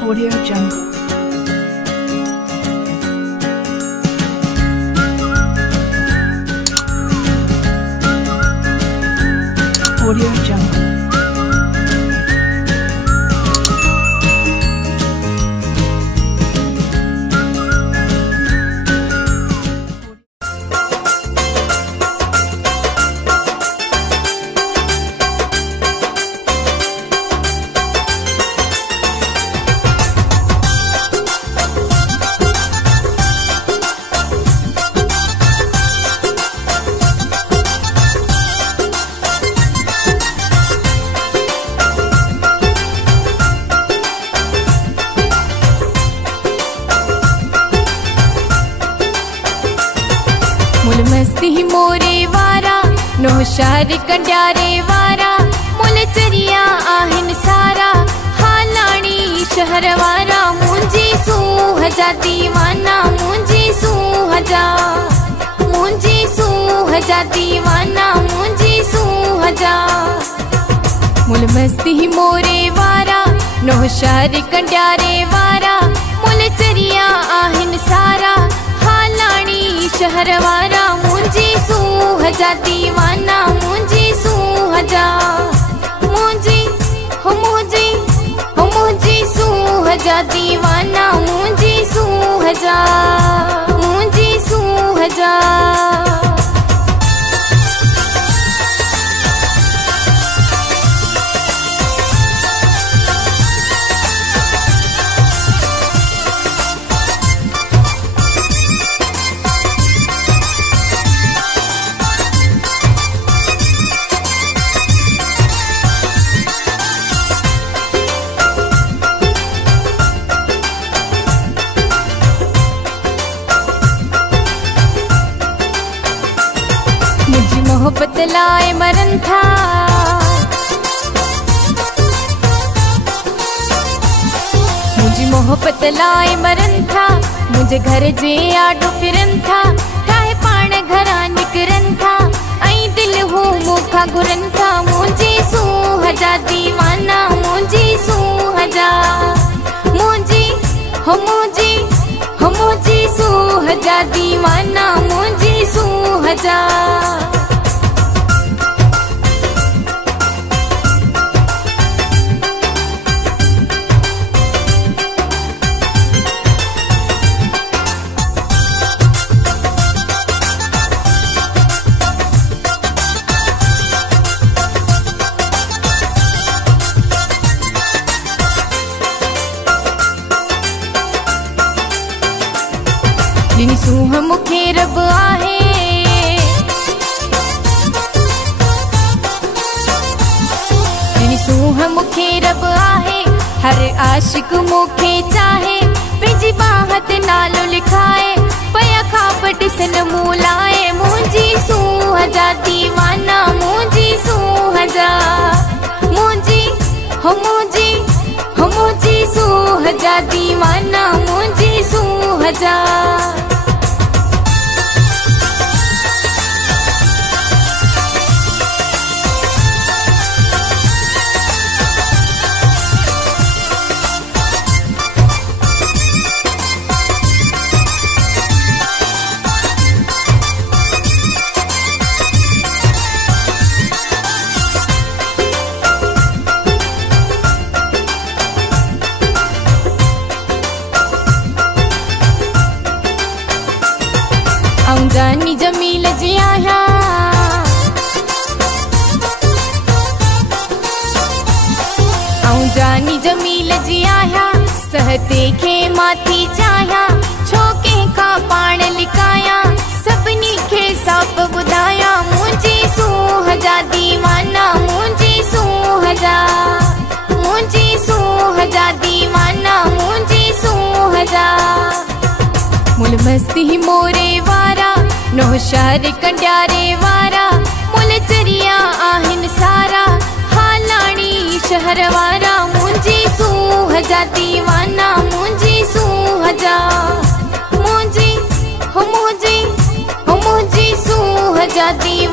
Audio Jungle. Audio Jungle. मुल मस्ती मोरे वारा नौशार कंड्यारे वारा मुल चरिया आहिन सारा हालाणी शहर वारा मुंजी सूह जा दीवाना मुंजी सूह जा दीवाना मुंजी सूह जा मुल मस्ती मोरे वारा नौशार कंड्यारे वारा मुल चरिया आहिन सारा हालाणी शहर वारा मुंजी सूह जा दीवाना मुंजी सूह जा मुंजी सूह जा दीवाना मुंजी सूह जा मुझी मोहब्बत लाए मरन था मुझी मोहब्बत लाए मरन था मुझे घर जे आडो फिरन था ठाहे पाण घरा निकरन था ऐं दिल हो मुखा घुरन था मुंजी सूह जा दीवाना मुंजी सूह जा मुंजी सूह जा दीवाना मुंजी सूह जा जिन सूह मुखे रब आहे जिन सूह मुखे रब आहे हर आशिक मुखे चाहे पंहिंजी बाहत नालो लिखाए पया खाब ॾिसन मूं लाए मुंहिंजी सूह जा दीवाना मुंहिंजी सूह जा मुंहिंजी सूह जा दीवाना मुंहिंजी सूह जा आऊं जानी जमील जी आहियां आऊं जानी जमील जी आहियां सहते खे माथी चाहियां छो कंहिंखां पाण लिकायां सभिनी खे साफ़ ॿुधायां मुंहिंजी सूह जा दीवाना मुंहिंजी सूह जा दीवाना मुंहिंजी सूह जा मुल मस्ती मोरे वारा नौशार कंड्यारे वारा मुल चरिया आहिन सारा हालाणी शहर वारा मुंजी सूह जा दीवाना मुंजी सूह जा मुंजी सूह जा दीवाना।